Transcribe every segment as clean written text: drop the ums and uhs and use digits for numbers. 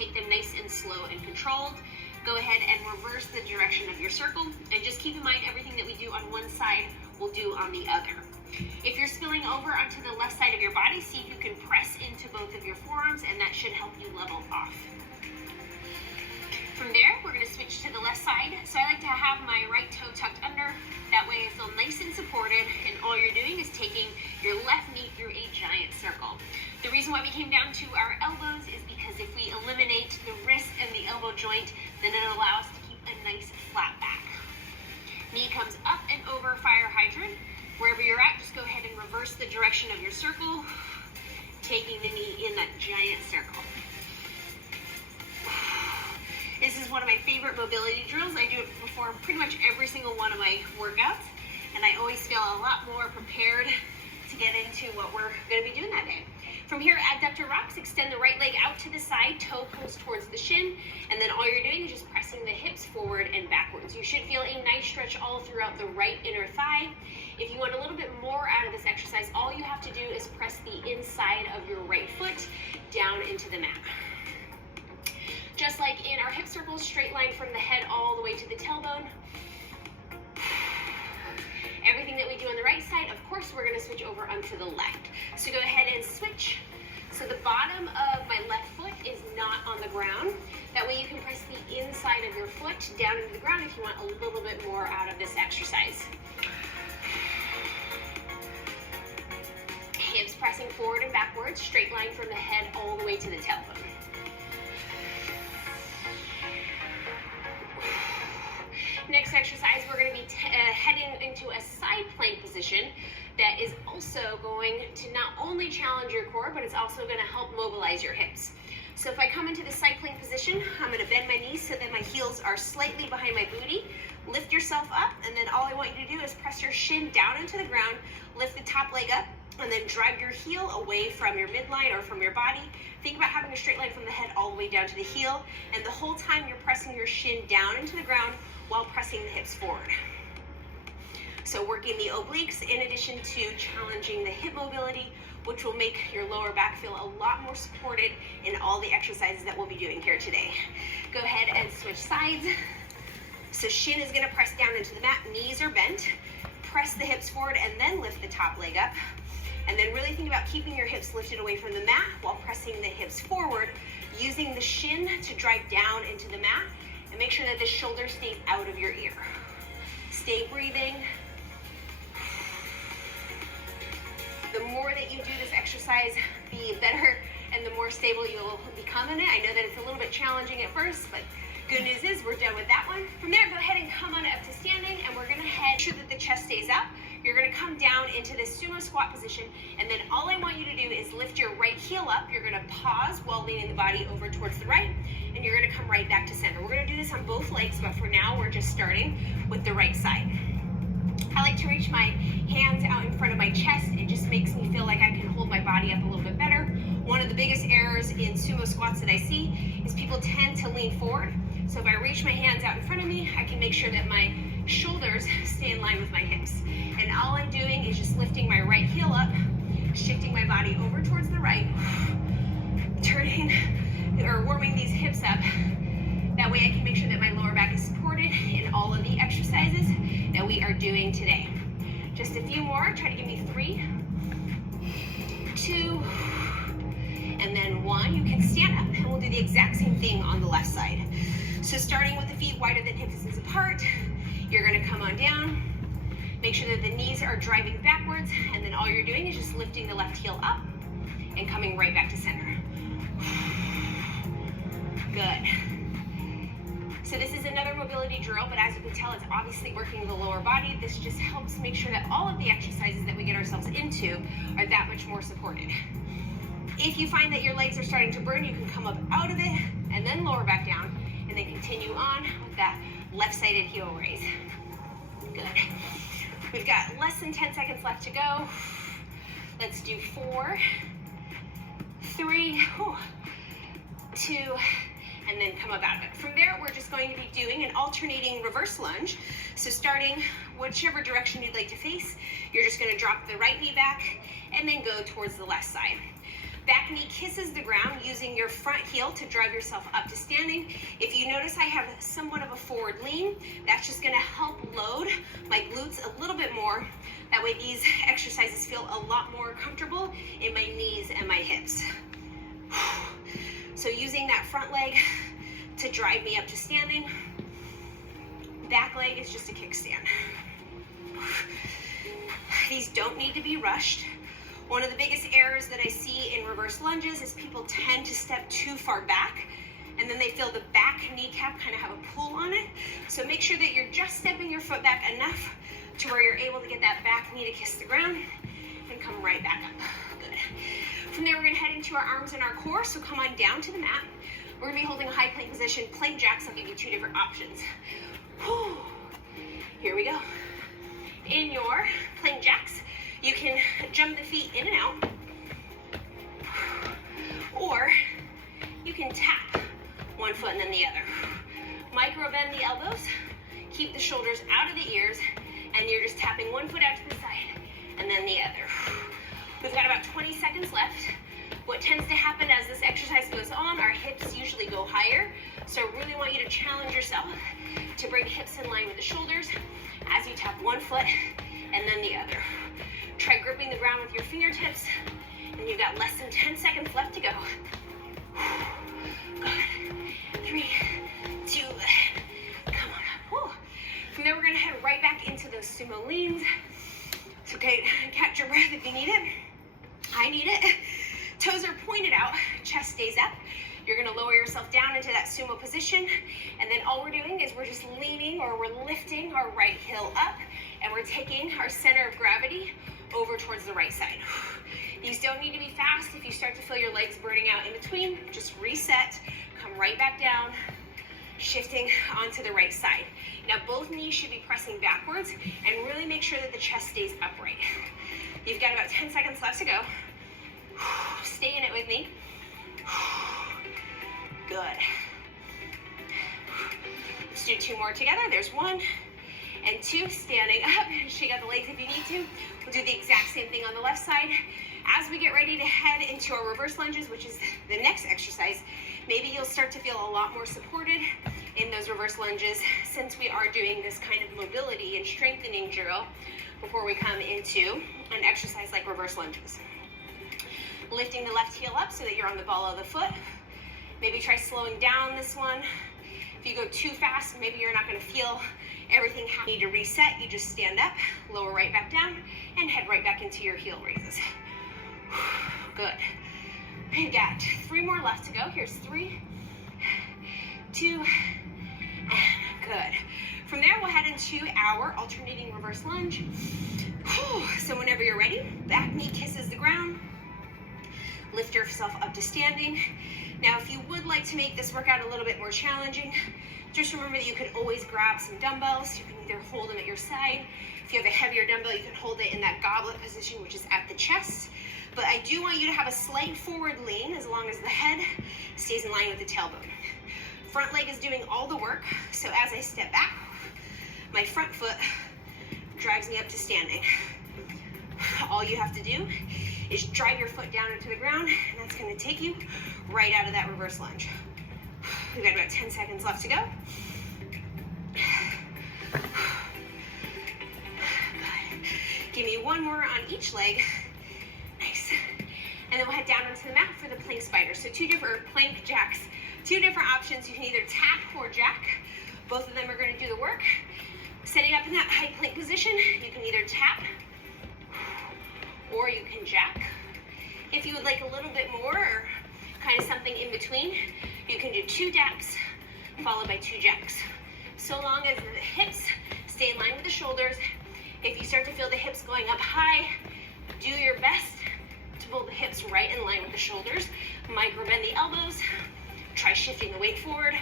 take them nice and slow and controlled. Go ahead and reverse the direction of your circle, and just keep in mind everything that we do on one side, we'll do on the other. If you're spilling over onto the left side of your body, see if you can press into both of your forearms, and that should help you level off. From there, we're going to switch to the left side. So I like to have my right toe tucked under. That way I feel nice and supported, and all you're doing is taking your left knee through a giant circle. The reason why we came down to our elbows is because if we eliminate the wrist and the elbow joint, then it'll allow us to keep a nice flat back. Knee comes up and over fire hydrant. Wherever you're at, just go ahead and reverse the direction of your circle, taking the knee in that giant circle. This is one of my favorite mobility drills. I do it before pretty much every single one of my workouts, and I always feel a lot more prepared to get into what we're going to be doing that day. From here, adductor rocks, extend the right leg out to the side, toe pulls towards the shin, and then all you're doing is just pressing the hips forward and backwards. You should feel a nice stretch all throughout the right inner thigh. If you want a little bit more out of this exercise, all you have to do is press the inside of your right foot down into the mat. Just like in our hip circles, straight line from the head all the way to the tailbone. Everything that we do on the right side, of course, we're going to switch over onto the left. So go ahead and switch. So the bottom of my left foot is not on the ground. That way you can press the inside of your foot down into the ground if you want a little bit more out of this exercise. Hips pressing forward and backwards, straight line from the head all the way to the tailbone. Next exercise, we're going to be heading into a side plank position that is also going to not only challenge your core, but it's also going to help mobilize your hips. So if I come into the side plank position, I'm going to bend my knees so that my heels are slightly behind my booty. Lift yourself up, and then all I want you to do is press your shin down into the ground, lift the top leg up, and then drive your heel away from your midline or from your body. Think about having a straight line from the head all the way down to the heel, and the whole time you're pressing your shin down into the ground while pressing the hips forward. So working the obliques in addition to challenging the hip mobility, which will make your lower back feel a lot more supported in all the exercises that we'll be doing here today. Go ahead and switch sides. So shin is going to press down into the mat, knees are bent, press the hips forward and then lift the top leg up. And then really think about keeping your hips lifted away from the mat while pressing the hips forward, using the shin to drive down into the mat, and make sure that the shoulder stays out of your ear. Stay breathing. The more that you do this exercise, the better and the more stable you'll become in it. I know that it's a little bit challenging at first, but good news is we're done with that one. From there, go ahead and come on up to standing, and we're gonna head sure that the chest stays up. You're gonna come down into this sumo squat position, and then all I want you to do is lift your right heel up. You're gonna pause while leaning the body over towards the right, and you're gonna come right back to center. We're gonna do this on both legs, but for now, we're just starting with the right side. I like to reach my hands out in front of my chest. It just makes me feel like I can hold my body up a little bit better. One of the biggest errors in sumo squats that I see is people tend to lean forward. So if I reach my hands out in front of me, I can make sure that my shoulders stay in line with my hips. And all I'm doing is just lifting my right heel up, shifting my body over towards the right, turning or warming these hips up. That way I can make sure that my lower back is supported in all of the exercises that we are doing today. Just a few more. Try to give me 3, 2, and then 1. You can stand up, and we'll do the exact same thing on the left side. So starting with the feet wider than hip distance apart, you're going to come on down. Make sure that the knees are driving backwards, and then all you're doing is just lifting the left heel up and coming right back to center. Good. So this is another mobility drill, but as you can tell, it's obviously working the lower body. This just helps make sure that all of the exercises that we get ourselves into are that much more supported. If you find that your legs are starting to burn, you can come up out of it and then lower back down, and then continue on with that left-sided heel raise. Good. We've got less than 10 seconds left to go. Let's do 4, 3, 2, and then come up out of it. From there, we're just going to be doing an alternating reverse lunge. So starting whichever direction you'd like to face, you're just gonna drop the right knee back and then go towards the left side. Back knee kisses the ground, using your front heel to drive yourself up to standing. If you notice I have somewhat of a forward lean, that's just gonna help load my glutes a little bit more. That way these exercises feel a lot more comfortable in my knees and my hips. So using that front leg to drive me up to standing. Back leg is just a kickstand. These don't need to be rushed. One of the biggest errors that I see in reverse lunges is people tend to step too far back, and then they feel the back kneecap kind of have a pull on it. So make sure that you're just stepping your foot back enough to where you're able to get that back knee to kiss the ground and come right back up. Good. From there, we're gonna head into our arms and our core, so come on down to the mat. We're gonna be holding a high plank position. Plank jacks, I'll give you two different options. Whew. Here we go. In your plank jacks, you can jump the feet in and out, or you can tap one foot and then the other. Micro bend the elbows, keep the shoulders out of the ears, and you're just tapping one foot out to the side and then the other. We've got about 20 seconds left. What tends to happen as this exercise goes on, our hips usually go higher. So I really want you to challenge yourself to bring hips in line with the shoulders as you tap one foot and then the other. Try gripping the ground with your fingertips, and you've got less than 10 seconds left to go. Good. 3, 2, come on up. Whew. From there, we're gonna head right back into those sumo leans. It's okay to catch your breath if you need it. I need it. Toes are pointed out, chest stays up. You're gonna lower yourself down into that sumo position, and then all we're doing is we're just leaning, or we're lifting our right heel up, and we're taking our center of gravity over towards the right side. These don't need to be fast. If you start to feel your legs burning out in between, just reset, come right back down, shifting onto the right side. Now both knees should be pressing backwards, and really make sure that the chest stays upright. You've got about 10 seconds left to go. Stay in it with me. Good. Let's do two more together. There's 1 and 2, standing up. Shake out the legs if you need to. We'll do the exact same thing on the left side. As we get ready to head into our reverse lunges, which is the next exercise, maybe you'll start to feel a lot more supported in those reverse lunges, since we are doing this kind of mobility and strengthening drill before we come into an exercise like reverse lunges. Lifting the left heel up so that you're on the ball of the foot. Maybe try slowing down this one. If you go too fast, maybe you're not gonna feel everything. You need to reset. You just stand up, lower right back down, and head right back into your heel raises. Good. We've got 3 more left to go. Here's 3, 2, and good. From there, we'll head into our alternating reverse lunge. So whenever you're ready, back knee kisses the ground. Lift yourself up to standing. Now, if you would like to make this workout a little bit more challenging, just remember that you could always grab some dumbbells. You can either hold them at your side. If you have a heavier dumbbell, you can hold it in that goblet position, which is at the chest. But I do want you to have a slight forward lean as long as the head stays in line with the tailbone. Front leg is doing all the work. So as I step back, my front foot drives me up to standing. All you have to do is drive your foot down into the ground, and that's gonna take you right out of that reverse lunge. We've got about 10 seconds left to go. Good. Give me 1 more on each leg. Nice. And then we'll head down onto the mat for the plank spider. So 2 different plank jacks, 2 different options. You can either tap or jack. Both of them are gonna do the work. Setting up in that high plank position, you can either tap or you can jack. If you would like a little bit more, or kind of something in between, you can do 2 taps followed by 2 jacks. So long as the hips stay in line with the shoulders. If you start to feel the hips going up high, do your best to pull the hips right in line with the shoulders. Micro bend the elbows. Try shifting the weight forward.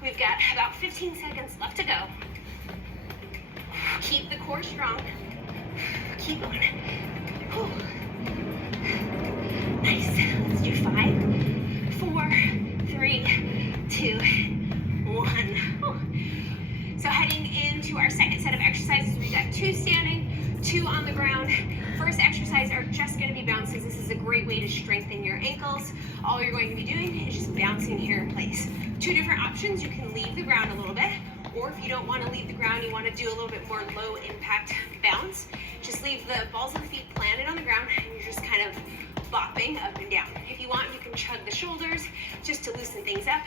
We've got about 15 seconds left to go. Keep the core strong. Keep going. Whew. Nice. Let's do 5, 4, 3, 2, 1. Whew. So heading into our second set of exercises, we've got 2 standing, 2 on the ground. First exercise are just going to be bounces. This is a great way to strengthen your ankles. All you're going to be doing is just bouncing here in place. Two different options. You can leave the ground a little bit, or if you don't want to leave the ground, you want to do a little bit more low impact bounce, just leave the balls of the feet planted on the ground and you're just kind of bopping up and down. If you want, you can chug the shoulders just to loosen things up.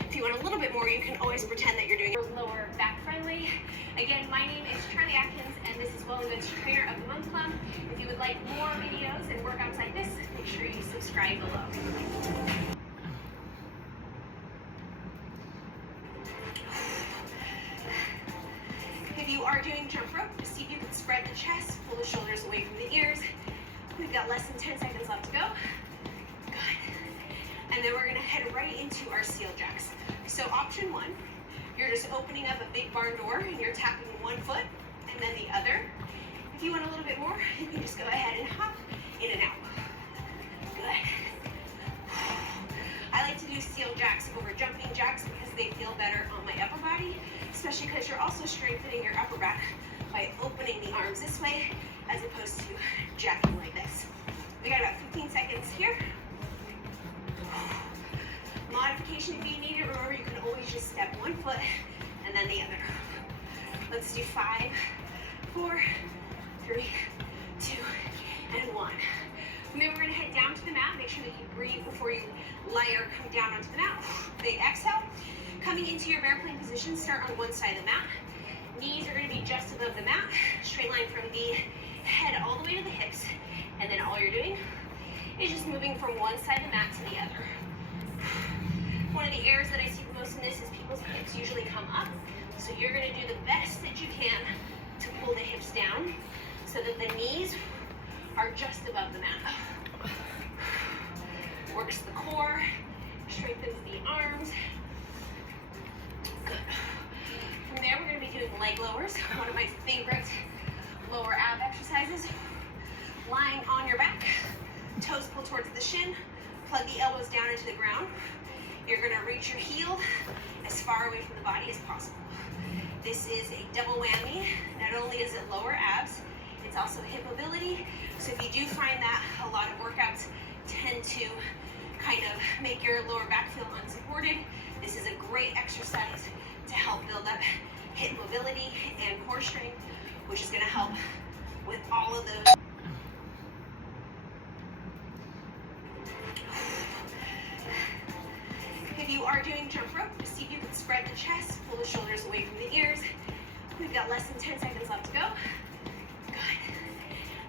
If you want a little bit more, you can always pretend that you're doing lower back friendly. Again, my name is Charlie Atkins and this is Well and Good's Trainer of the Month Club. If you would like more videos and workouts like this, make sure you subscribe below. If you are doing jump rope, just see if you can spread the chest, pull the shoulders away from the ears. We've got less than 10 seconds left to go. Good. And then we're gonna head right into our seal jacks. So option one, you're just opening up a big barn door and you're tapping one foot and then the other. If you want a little bit more, you can just go ahead and hop in and out. Good. I like to do seal jacks over jumping jacks because they feel better on my upper body, especially because you're also strengthening your upper back by opening the arms this way as opposed to jacking like this. We got about 15 seconds here. Modification if you need it. Remember, you can always just step one foot and then the other. Let's do 5, 4, 3, 2, and 1. And then we're gonna head down to the mat. Make sure that you breathe before you lie or come down onto the mat. Big exhale. Coming into your bear plank position, start on one side of the mat. Knees are gonna be just above the mat. Straight line from the head all the way to the hips. And then all you're doing is just moving from one side of the mat to the other. One of the errors that I see the most in this is people's hips usually come up. So you're gonna do the best that you can to pull the hips down so that the knees are just above the mat. Works the core, strengthens the arms. Good. From there, we're gonna be doing leg lowers, one of my favorite lower ab exercises. Lying on your back, toes pull towards the shin, plug the elbows down into the ground. You're gonna reach your heel as far away from the body as possible. This is a double whammy. Not only is it lower abs, it's also hip mobility. So if you do find that a lot of workouts tend to kind of make your lower back feel unsupported, this is a great exercise to help build up hip mobility and core strength, which is gonna help with all of those. If you are doing jump rope, just see if you can spread the chest, pull the shoulders away from the ears. We've got less than 10 seconds left to go. Good.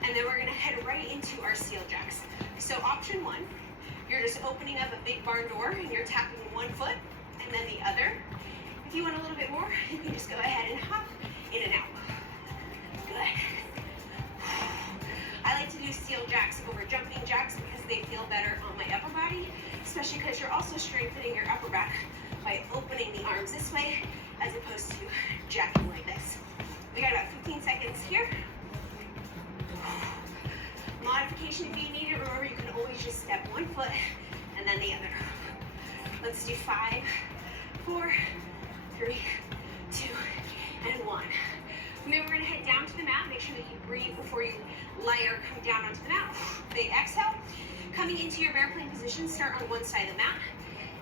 And then we're gonna head right into our seal jacks. So option one, you're just opening up a big barn door and you're tapping one foot and then the other. If you want a little bit more, you can just go ahead and hop in and out. Good. I like to do seal jacks over jumping jacks because they feel better on my upper body, especially because you're also strengthening your upper back by opening the arms this way as opposed to jacking like this. We got about 15 seconds here. Modification if you need it. Remember, you can always just step one foot and then the other. Let's do 5, 4, 3, 2, and 1. And then we're gonna head down to the mat. Make sure that you breathe before you lie or come down onto the mat. Big exhale. Coming into your bear plank position, start on one side of the mat.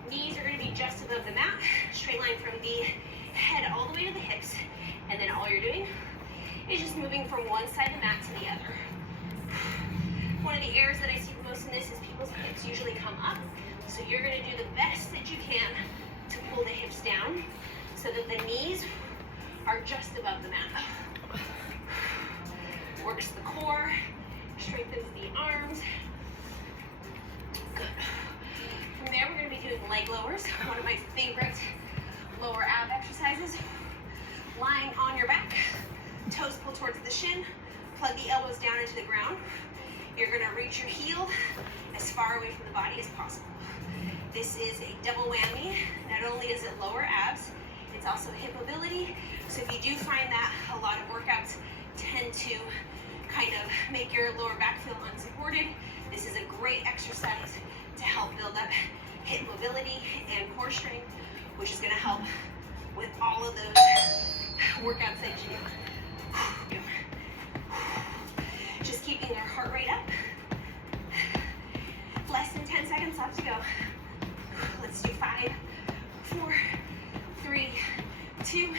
Knees are gonna be just above the mat. Straight line from the head all the way to the hips. And then all you're doing is just moving from one side of the mat to the other. One of the errors that I see the most in this is people's hips usually come up. So you're gonna do the best that you can to pull the hips down so that the knees are just above the mat. Works the core, strengthens the arms. Good. From there, we're gonna be doing leg lowers, one of my favorite lower ab exercises. Lying on your back, toes pull towards the shin, plug the elbows down into the ground. You're gonna reach your heel as far away from the body as possible. This is a double whammy. Not only is it lower abs, it's also hip mobility. So if you do find that a lot of workouts tend to kind of make your lower back feel unsupported, this is a great exercise to help build up hip mobility and core strength, which is gonna help with all of those workouts that you do. Just keeping your heart rate up. Less than 10 seconds left to go. Let's do 5, 4, 3, 2.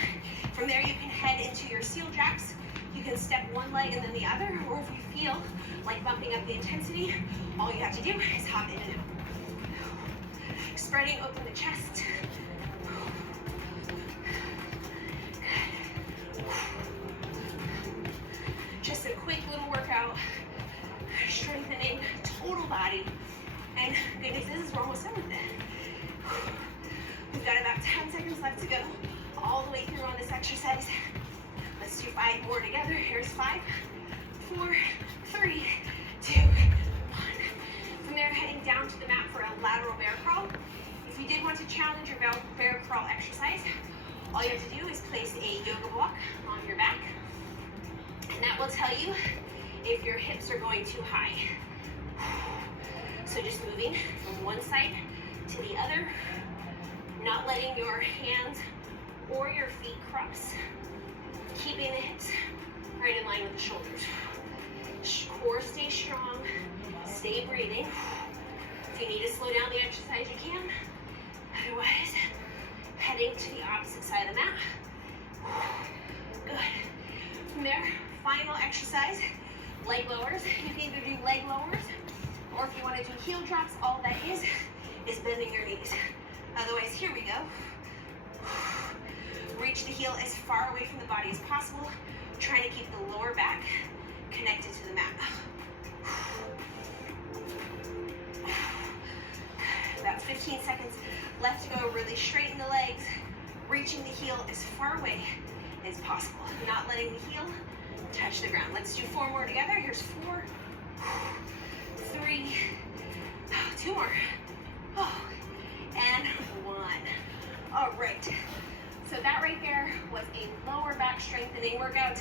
From there, you can head into your seal jacks. You can step one leg and then the other, or if you feel like bumping up the intensity, all you have to do is hop in and out. Spreading open the chest. Just a quick little workout, strengthening total body. And goodness, this is almost done with it. We've got about 10 seconds left to go, all the way through on this exercise. Let's do 5 more together. Here's 5, 4, 3, 2, 1. From there, heading down to the mat for a lateral bear crawl. If you did want to challenge your bear crawl exercise, all you have to do is place a yoga block on your back, and that will tell you if your hips are going too high. So just moving from one side to the other, not letting your hands or your feet cross, keeping the hips right in line with the shoulders. Core stay strong, stay breathing. If you need to slow down the exercise, you can. Otherwise, heading to the opposite side of the mat. Good. From there, final exercise, leg lowers. You can either do leg lowers, or if you want to do heel drops, all that is bending your knees. Otherwise, here we go. Reach the heel as far away from the body as possible, trying to keep the lower back connected to the mat. About 15 seconds left to go. Really straighten the legs, reaching the heel as far away as possible, not letting the heel touch the ground. Let's do 4 more together. Here's 4, 3, 2 more, and 1. All right. So that right there was a lower back strengthening workout,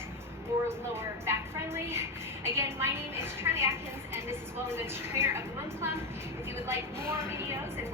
or lower back friendly. Again, my name is Charlie Atkins, and this is Well and Good's Trainer of the Month Club. If you would like more videos and